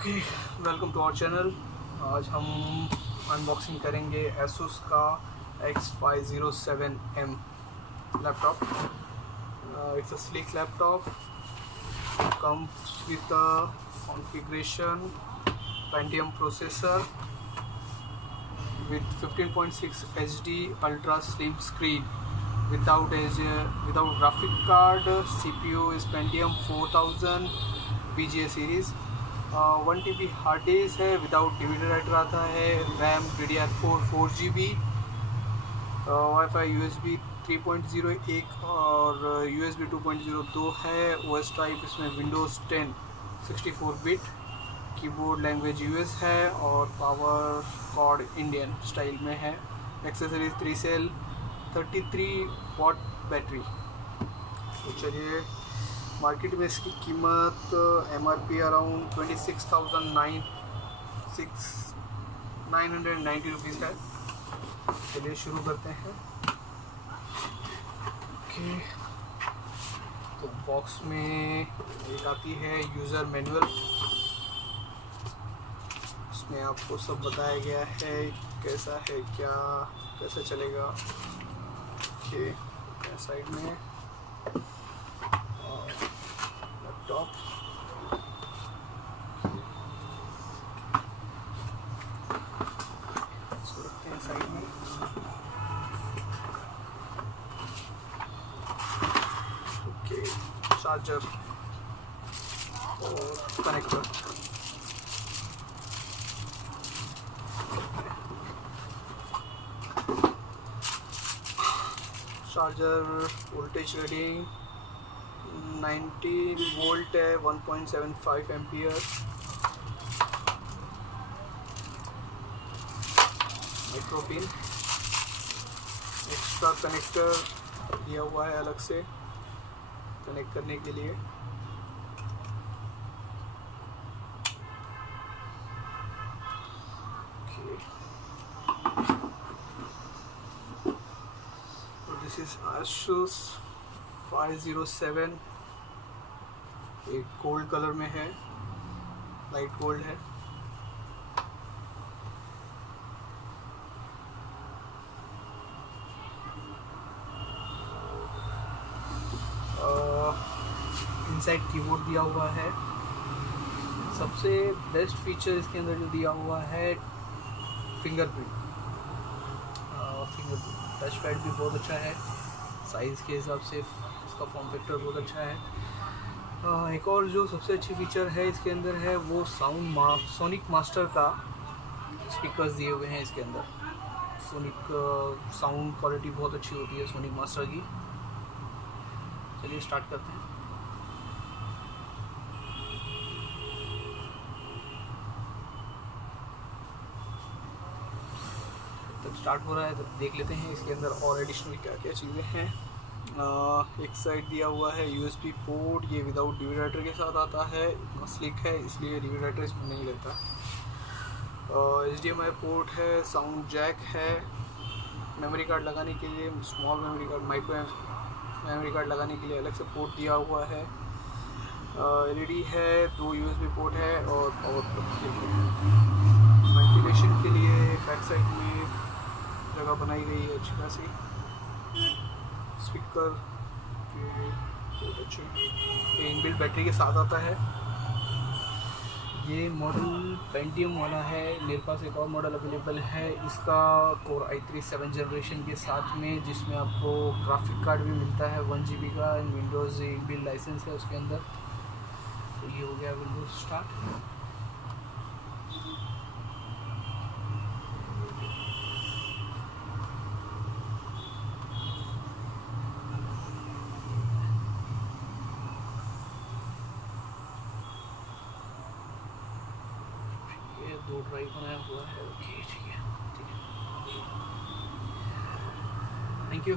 Okay, welcome to our channel. आज हम unboxing करेंगे Asus का X507 laptop. It's a slick laptop, comes with a configuration Pentium processor with 15.6 HD ultra slim screen without graphic card. CPU is Pentium 4000 VGA series। 1 TB hard disk है, without DVD writer आता है। RAM DDR4 4GB, wifi USB 3.0 एक और USB 2.0 2 है। OS type इसमें Windows 10 64 bit. Keyboard language US है और power cord Indian style में है। Accessories 3 cell 33 watt battery. तो चलिए, मार्केट में इसकी कीमत MRP अराउंड 26,990 रुपीज़ है। चलिए शुरू करते हैं। ओके, तो बॉक्स में एक आती है यूज़र मैनुअल। इसमें आपको सब बताया गया है कैसा है, क्या कैसा चलेगा। ओके, साइड में लैपटॉप, इसको रखते हैं साइड में। ओके, चार्जर और connector. Charger voltage reading 19 volt है, 1.75 ampere. Micro pin, extra connector दिया हुआ है अलग से कनेक्ट करने के लिए। दिस इज Asus 507, एक गोल्ड कलर में है, लाइट गोल्ड है। इनसाइड कीबोर्ड दिया हुआ है। सबसे बेस्ट फीचर इसके अंदर जो दिया हुआ है फिंगरप्रिंट। टच पैड भी बहुत अच्छा है, साइज़ के हिसाब से इसका फॉर्म फैक्टर बहुत अच्छा है। एक और जो सबसे अच्छी फीचर है इसके अंदर है वो सोनिक मास्टर का स्पीकर्स दिए हुए हैं इसके अंदर। सोनिक साउंड क्वालिटी बहुत अच्छी होती है सोनिक मास्टर की। चलिए स्टार्ट करते हैं। तब स्टार्ट हो रहा है तो देख लेते हैं इसके अंदर और एडिशनल क्या क्या चीज़ें हैं। एक साइड दिया हुआ है USB पोर्ट, ये विदाउट DVD राइटर के साथ आता है। स्लिक है इसलिए DVD राइटर इसमें नहीं लगता। HDMI पोर्ट है, साउंड जैक है, मेमोरी कार्ड लगाने के लिए small memory card, micro memory card लगाने के लिए अलग से पोर्ट दिया हुआ है। LED है, 2 USB पोर्ट है और पावर प्लग के लिए। वेंटिलेशन के लिए बैक साइड में जगह बनाई गई है अच्छी खासी। स्पीकर बहुत अच्छे, इनबिल्ट बैटरी के साथ आता है। ये मॉडल पेंटियम वाला है। मेरे पास एक और मॉडल अवेलेबल है इसका कोर i3 7 जनरेशन के साथ में, जिसमें आपको ग्राफिक कार्ड भी मिलता है 1 GB का। विंडोज़ इनबिल्ट लाइसेंस है उसके अंदर। तो ये हो गया विंडोज़ स्टार्ट। ये 2 ड्राइव बनाया हुआ है। ओके, ठीक है, थैंक यू।